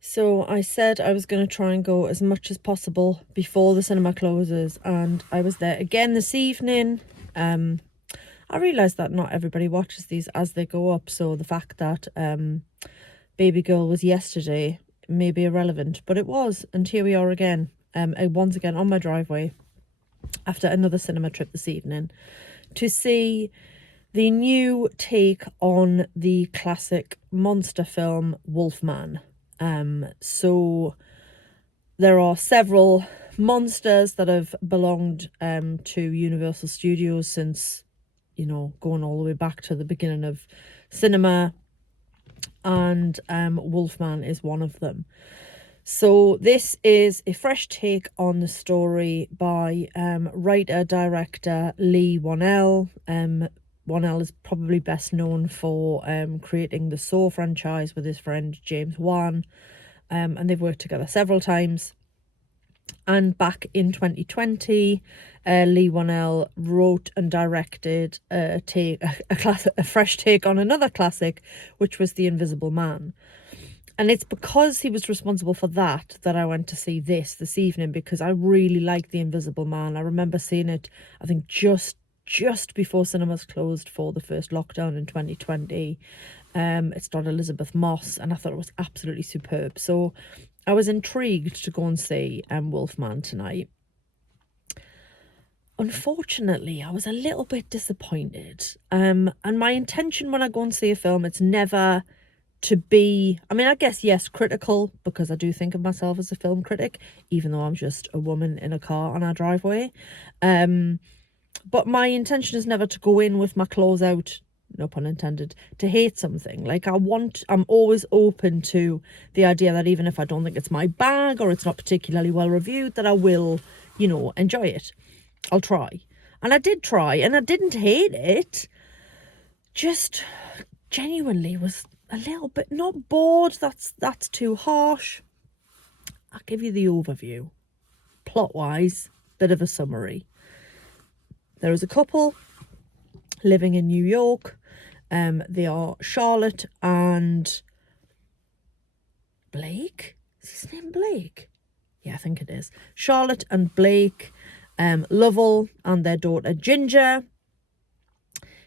So I said I was going to try and go as much as possible before the cinema closes, and I was there again this evening. I realise that not everybody watches these as they go up, so the fact that Baby Girl was yesterday may be irrelevant, but it was, and here we are again, once again on my driveway after another cinema trip this evening to see the new take on the classic monster film Wolfman. So there are several monsters that have belonged to Universal Studios since, going all the way back to the beginning of cinema, and Wolfman is one of them. So this is a fresh take on the story by writer-director Lee Whannell. Whannell is probably best known for creating the Saw franchise with his friend James Wan, and they've worked together several times. And back in 2020, Lee Whannell wrote and directed a fresh take on another classic, which was The Invisible Man. And it's because he was responsible for that I went to see this evening, because I really like The Invisible Man. I remember seeing it, I think, just before cinemas closed for the first lockdown in 2020. It starred Elizabeth Moss, and I thought it was absolutely superb. So I was intrigued to go and see Wolfman tonight. Unfortunately, I was a little bit disappointed. And my intention when I go and see a film, it's never to be, I mean, I guess, yes, critical, because I do think of myself as a film critic, even though I'm just a woman in a car on our driveway. But my intention is never to go in with my claws out, no pun intended, to hate something. Like, I'm always open to the idea that even if I don't think it's my bag or it's not particularly well reviewed, that I will, enjoy it. I'll try. And I did try, and I didn't hate it. Just genuinely was a little bit, not bored, that's too harsh. I'll give you the overview. Plot-wise, bit of a summary. There is a couple living in New York. They are Charlotte and Blake. Is his name Blake? Yeah, I think it is. Charlotte and Blake, Lovell and their daughter Ginger.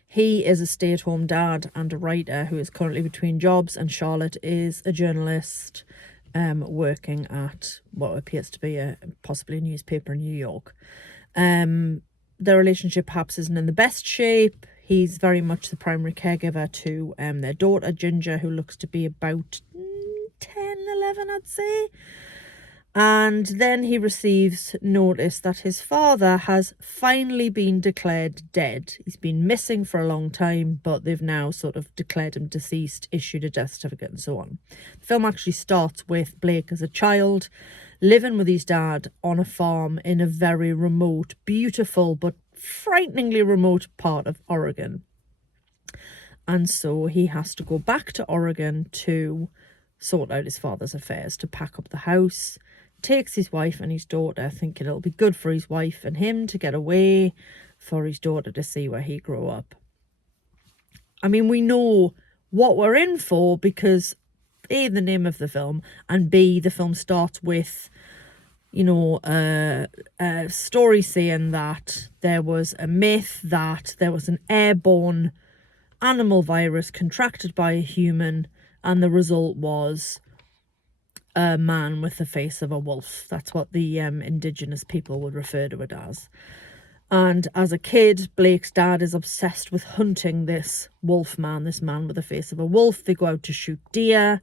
He is a stay-at-home dad and a writer who is currently between jobs, and Charlotte is a journalist working at what appears to be possibly a newspaper in New York. Their relationship perhaps isn't in the best shape. He's very much the primary caregiver to their daughter Ginger, who looks to be about 10, 11, I'd say. And then he receives notice that his father has finally been declared dead. He's been missing for a long time, but they've now sort of declared him deceased, issued a death certificate, and so on. The film actually starts with Blake as a child, living with his dad on a farm in a very remote, beautiful, but frighteningly remote part of Oregon. And so he has to go back to Oregon to sort out his father's affairs, to pack up the house. Takes his wife and his daughter, thinking it'll be good for his wife and him to get away, for his daughter to see where he grew up. I mean, we know what we're in for because A, the name of the film, and B, the film starts with, a story saying that there was a myth that there was an airborne animal virus contracted by a human, and the result was a man with the face of a wolf. That's what the indigenous people would refer to it as. And as a kid, Blake's dad is obsessed with hunting this wolf man, this man with the face of a wolf. They go out to shoot deer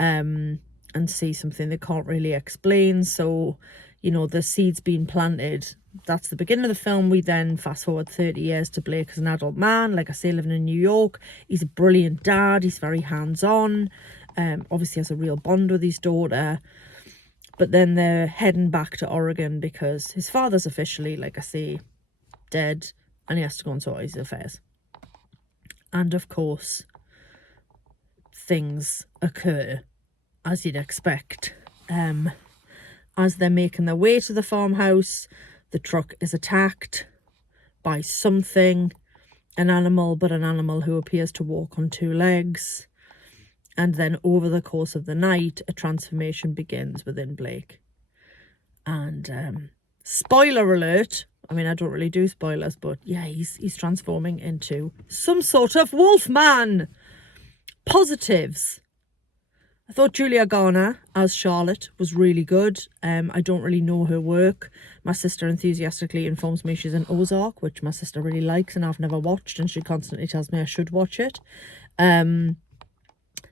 and see something they can't really explain. So, the seed's been planted. That's the beginning of the film. We then fast forward 30 years to Blake as an adult man, like I say, living in New York. He's a brilliant dad. He's very hands-on. Obviously has a real bond with his daughter. But then they're heading back to Oregon because his father's officially, like I say, dead, and he has to go and sort out his affairs. And of course, things occur as you'd expect. As they're making their way to the farmhouse, the truck is attacked by something, an animal, but an animal who appears to walk on two legs. And then over the course of the night, a transformation begins within Blake. And spoiler alert, I mean, I don't really do spoilers, but yeah, he's transforming into some sort of wolf man. Positives. I thought Julia Garner as Charlotte was really good. I don't really know her work. My sister enthusiastically informs me she's in Ozark, which my sister really likes and I've never watched, and she constantly tells me I should watch it.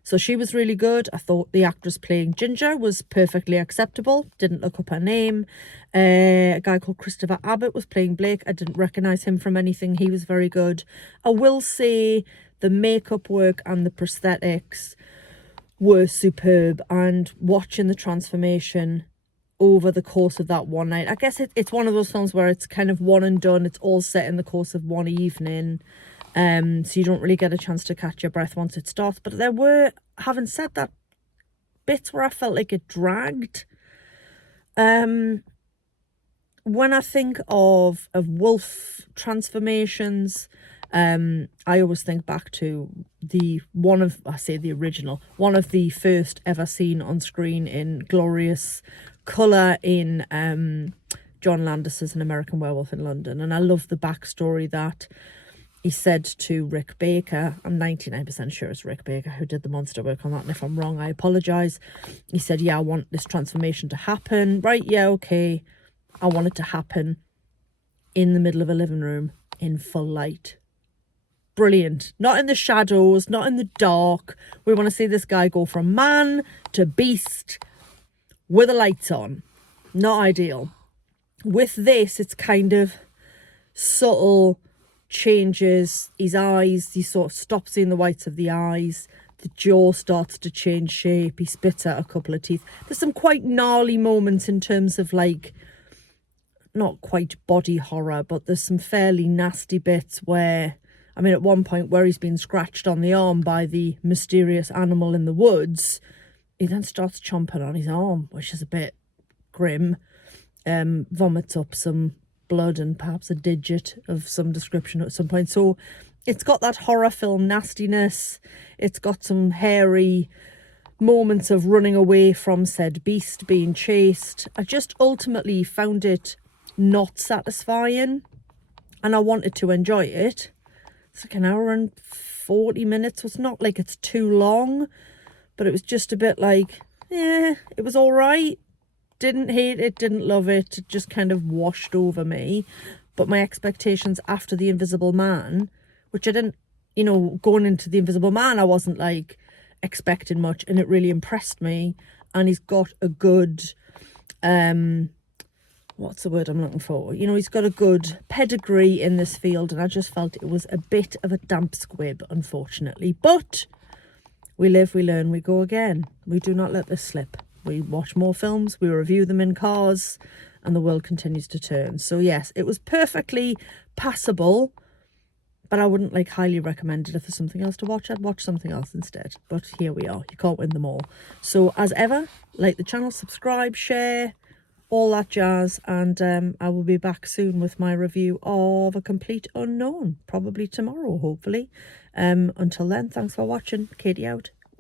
So she was really good. I thought the actress playing Ginger was perfectly acceptable. Didn't look up her name. A guy called Christopher Abbott was playing Blake. I didn't recognise him from anything. He was very good. I will say the makeup work and the prosthetics were superb, and watching the transformation over the course of that one night. I guess it's one of those films where it's kind of one and done. It's all set in the course of one evening. So you don't really get a chance to catch your breath once it starts. But there were, having said that, bits where I felt like it dragged. When I think of wolf transformations, I always think back to one of the first ever seen on screen in glorious colour in John Landis's An American Werewolf in London. And I love the backstory that he said to Rick Baker. I'm 99% sure it's Rick Baker who did the monster work on that, and if I'm wrong, I apologise. He said, yeah, I want this transformation to happen. Right, yeah, okay. I want it to happen in the middle of a living room in full light. Brilliant. Not in the shadows, not in the dark. We want to see this guy go from man to beast with the lights on. Not ideal. With this, it's kind of subtle changes. His eyes, he sort of stops seeing the whites of the eyes. The jaw starts to change shape. He spits out a couple of teeth. There's some quite gnarly moments in terms of, like, not quite body horror, but there's some fairly nasty bits where, I mean, at one point where he's been scratched on the arm by the mysterious animal in the woods, he then starts chomping on his arm, which is a bit grim. Vomits up some blood and perhaps a digit of some description at some point. So it's got that horror film nastiness. It's got some hairy moments of running away from said beast, being chased. I just ultimately found it not satisfying, and I wanted to enjoy it. It's like an hour and 40 minutes. So it's not like it's too long, but it was just a bit like, yeah, it was all right. Didn't hate it, didn't love it. It just kind of washed over me. But my expectations after The Invisible Man, which I didn't, going into The Invisible Man, I wasn't like expecting much, and it really impressed me. And he's got a good, what's the word I'm looking for? He's got a good pedigree in this field, and I just felt it was a bit of a damp squib, unfortunately. But we live, we learn, we go again. We do not let this slip. We watch more films, we review them in cars, and the world continues to turn. So yes, it was perfectly passable, but I wouldn't highly recommend it. If there's something else to watch, I'd watch something else instead. But here we are, you can't win them all. So as ever, like the channel, subscribe, share, all that jazz, and I will be back soon with my review of A Complete Unknown, probably tomorrow, hopefully. Until then, thanks for watching. Katie out.